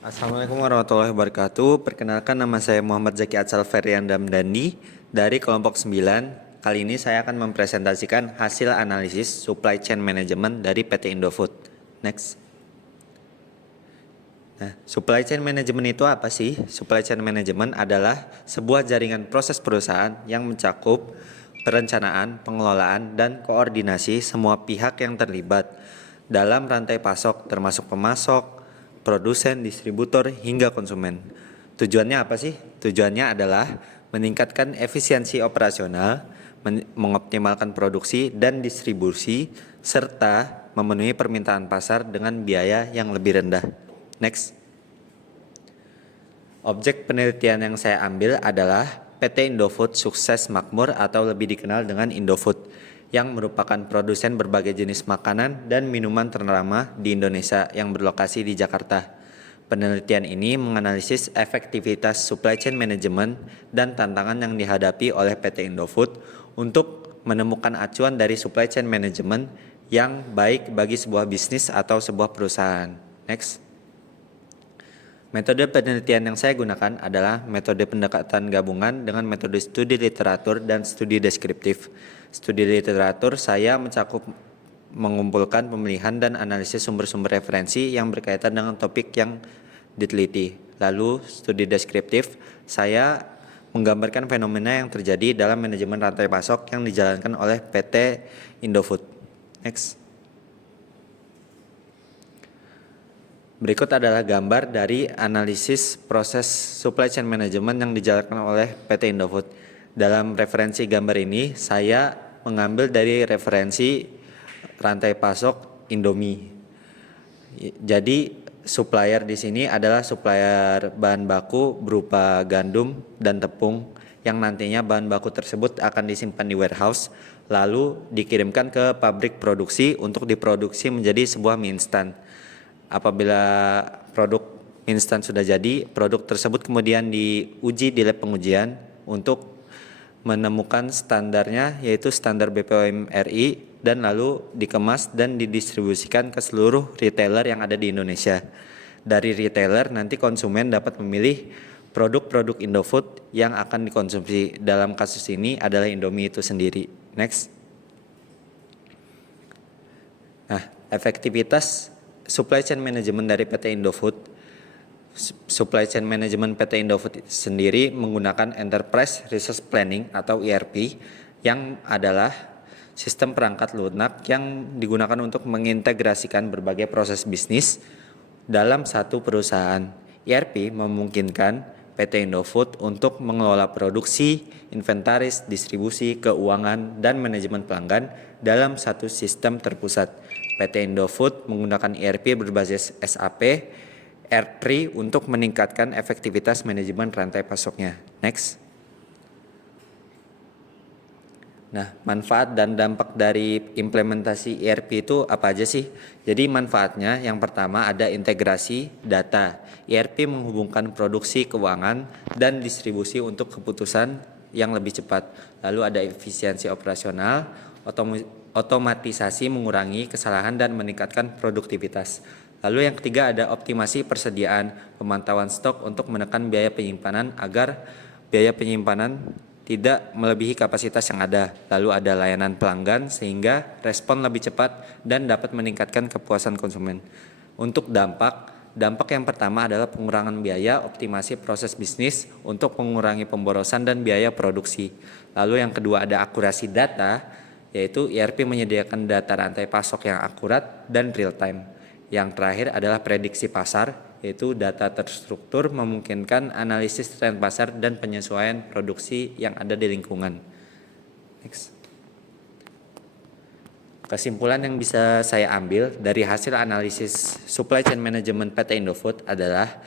Assalamualaikum warahmatullahi wabarakatuh. Perkenalkan, nama saya Muhammad Zaki Atsal Ferian Damdani dari kelompok 9. Kali ini saya akan mempresentasikan hasil analisis supply chain management dari PT Indofood. Next. Nah, supply chain management itu apa sih? Supply chain management adalah sebuah jaringan proses perusahaan yang mencakup perencanaan, pengelolaan, dan koordinasi semua pihak yang terlibat dalam rantai pasok, termasuk pemasok, produsen, distributor, hingga konsumen. Tujuannya apa sih? Tujuannya adalah meningkatkan efisiensi operasional, mengoptimalkan produksi dan distribusi, serta memenuhi permintaan pasar dengan biaya yang lebih rendah. Next. Objek penelitian yang saya ambil adalah PT Indofood Sukses Makmur atau lebih dikenal dengan Indofood, yang merupakan produsen berbagai jenis makanan dan minuman ternama di Indonesia yang berlokasi di Jakarta. Penelitian ini menganalisis efektivitas supply chain management dan tantangan yang dihadapi oleh PT Indofood untuk menemukan acuan dari supply chain management yang baik bagi sebuah bisnis atau sebuah perusahaan. Next. Metode penelitian yang saya gunakan adalah metode pendekatan gabungan dengan metode studi literatur dan studi deskriptif. Studi literatur saya mencakup mengumpulkan pemilihan dan analisis sumber-sumber referensi yang berkaitan dengan topik yang diteliti. Lalu studi deskriptif saya menggambarkan fenomena yang terjadi dalam manajemen rantai pasok yang dijalankan oleh PT Indofood. Next. Berikut adalah gambar dari analisis proses supply chain management yang dijalankan oleh PT Indofood. Dalam referensi gambar ini, saya mengambil dari referensi rantai pasok Indomie. Jadi supplier di sini adalah supplier bahan baku berupa gandum dan tepung yang nantinya bahan baku tersebut akan disimpan di warehouse lalu dikirimkan ke pabrik produksi untuk diproduksi menjadi sebuah mie instan. Apabila produk mie instan sudah jadi, produk tersebut kemudian diuji di lab pengujian untuk menemukan standarnya, yaitu standar BPOM RI, dan lalu dikemas dan didistribusikan ke seluruh retailer yang ada di Indonesia. Dari retailer nanti konsumen dapat memilih produk-produk Indofood yang akan dikonsumsi. Dalam kasus ini adalah Indomie itu sendiri. Next. Nah, efektivitas supply chain management dari PT Indofood. Supply chain management PT Indofood sendiri menggunakan Enterprise Resource Planning atau ERP yang adalah sistem perangkat lunak yang digunakan untuk mengintegrasikan berbagai proses bisnis dalam satu perusahaan. ERP memungkinkan PT Indofood untuk mengelola produksi, inventaris, distribusi, keuangan, dan manajemen pelanggan dalam satu sistem terpusat. PT Indofood menggunakan ERP berbasis SAP R3 untuk meningkatkan efektivitas manajemen rantai pasoknya. Next. Nah, manfaat dan dampak dari implementasi ERP itu apa aja sih? Jadi manfaatnya yang pertama ada integrasi data. ERP menghubungkan produksi, keuangan, dan distribusi untuk keputusan yang lebih cepat. Lalu ada efisiensi operasional, otomatisasi mengurangi kesalahan dan meningkatkan produktivitas. Lalu yang ketiga ada optimasi persediaan, pemantauan stok untuk menekan biaya penyimpanan agar biaya penyimpanan tidak melebihi kapasitas yang ada. Lalu ada layanan pelanggan sehingga respon lebih cepat dan dapat meningkatkan kepuasan konsumen. Untuk dampak yang pertama adalah pengurangan biaya, optimasi proses bisnis untuk mengurangi pemborosan dan biaya produksi. Lalu yang kedua ada akurasi data, yaitu ERP menyediakan data rantai pasok yang akurat dan real time. Yang terakhir adalah prediksi pasar, yaitu data terstruktur memungkinkan analisis tren pasar dan penyesuaian produksi yang ada di lingkungan. Next. Kesimpulan yang bisa saya ambil dari hasil analisis supply chain management PT Indofood adalah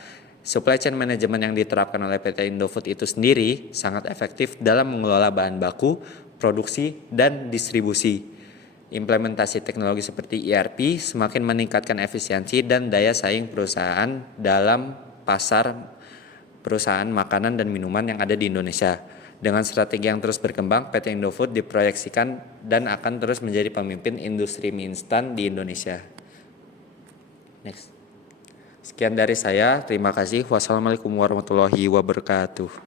supply chain management yang diterapkan oleh PT Indofood itu sendiri sangat efektif dalam mengelola bahan baku, produksi, dan distribusi. Implementasi teknologi seperti ERP semakin meningkatkan efisiensi dan daya saing perusahaan dalam pasar perusahaan makanan dan minuman yang ada di Indonesia. Dengan strategi yang terus berkembang, PT Indofood diproyeksikan dan akan terus menjadi pemimpin industri mie instan di Indonesia. Next. Sekian dari saya, terima kasih. Wassalamualaikum warahmatullahi wabarakatuh.